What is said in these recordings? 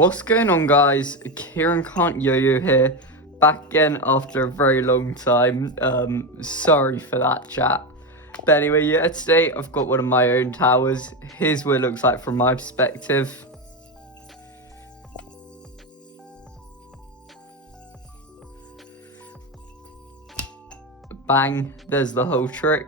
What's going on, guys? Kieran Can't Yo-Yo here, back again after a very long time. Sorry for that, chat. But anyway, yeah, today I've got one of my own towers. Here's what it looks like from my perspective. Bang, there's the whole trick.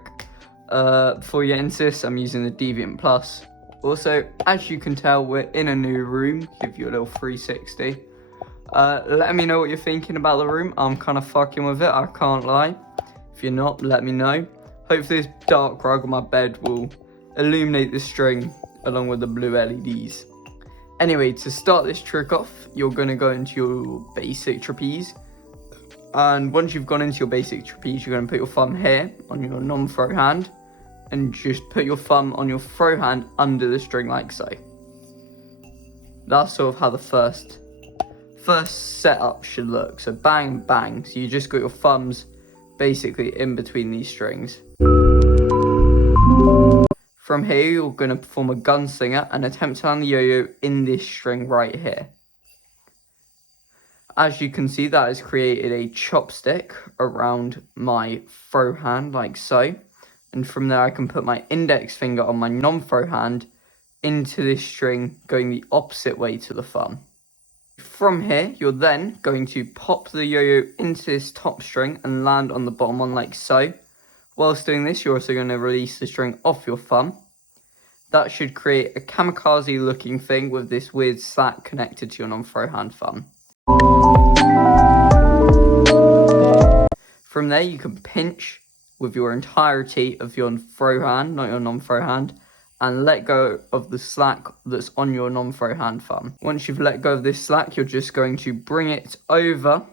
Before you get into this, I'm using the Deviant Plus. Also, as you can tell, we're in a new room. Give you a little 360. Let me know what you're thinking about the room. I'm kind of fucking with it, I can't lie. If you're not, let me know. Hopefully this dark rug on my bed will illuminate the string along with the blue LEDs. Anyway, to start this trick off, you're going to go into your basic trapeze. And once you've gone into your basic trapeze, you're going to put your thumb here on your non-throw hand. And just put your thumb on your throw hand under the string like so. That's sort of how the first setup should look. So bang, bang. So you just got your thumbs basically in between these strings. From here, you're going to perform a gunslinger and attempt to land the yo-yo in this string right here. As you can see, that has created a chopstick around my throw hand like so. And from there, I can put my index finger on my non-throw hand into this string, going the opposite way to the thumb. From here, you're then going to pop the yo-yo into this top string and land on the bottom one like so. Whilst doing this, you're also going to release the string off your thumb. That should create a kamikaze looking thing with this weird slack connected to your non-throw hand thumb. From there, you can pinch with your entirety of your throw hand, not your non-throw hand, and let go of the slack that's on your non-throw hand thumb. Once you've let go of this slack, you're just going to bring it over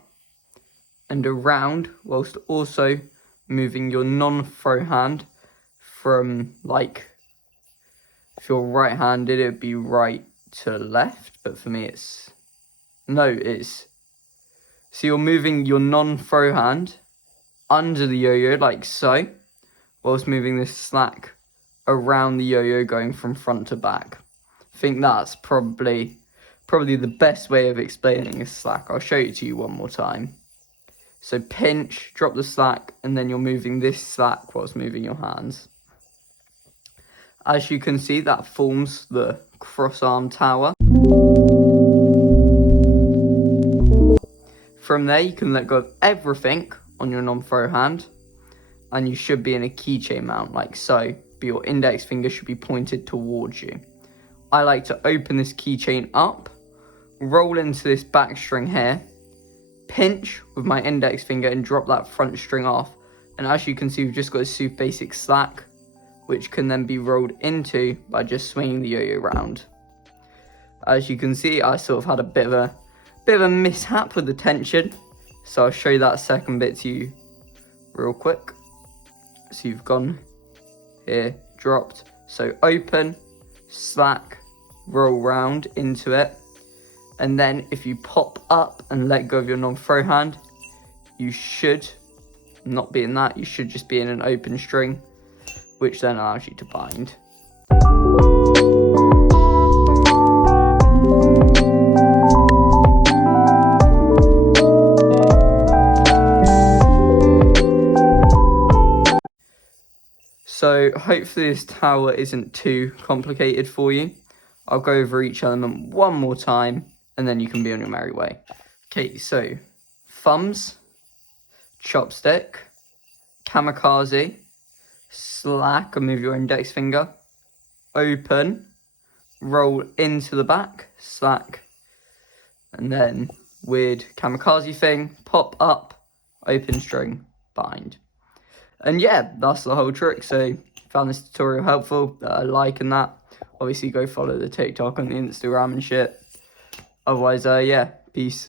and around, whilst also moving your non-throw hand from, like, if you're right-handed, it'd be right to left, but for me so you're moving your non-throw hand under the yo-yo like so, whilst moving this slack around the yo-yo going from front to back. I think that's probably the best way of explaining a slack. I'll show it to you one more time. So pinch, drop the slack, and then you're moving this slack whilst moving your hands. As you can see, that forms the cross-arm tower. From there, you can let go of everything on your non-throw hand, and you should be in a keychain mount like so, but your index finger should be pointed towards you. I like to open this keychain up, roll into this back string here, pinch with my index finger and drop that front string off. And as you can see, we've just got a super basic slack, which can then be rolled into by just swinging the yo-yo round. As you can see, I sort of had a bit of a mishap with the tension, so I'll show you that second bit to you real quick. So you've gone here, dropped, so open, slack, roll round into it, and then if you pop up and let go of your non-throw hand, you should not be in that, you should just be in an open string, which then allows you to bind. So hopefully this tower isn't too complicated for you. I'll go over each element one more time and then you can be on your merry way. Okay, so thumbs, chopstick, kamikaze, slack and move your index finger, open, roll into the back, slack, and then weird kamikaze thing, pop up, open string, bind. And yeah, that's the whole trick. So if you found this tutorial helpful, like and that. Obviously go follow the TikTok and the Instagram and shit. Otherwise, yeah, peace.